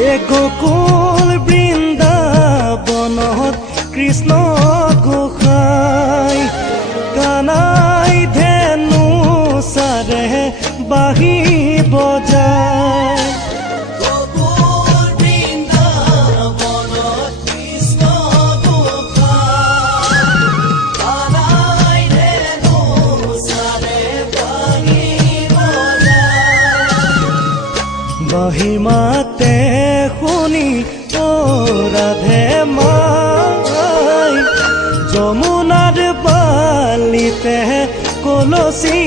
এ গোকুল বৃন্দাবনত কৃষ্ণ গোসাই কানাই ধেনু চাৰে বাঁহী বজায় বাঁহী মাতে শুনি ও ৰাধে মাই যমুনাৰ বালিতে কলচি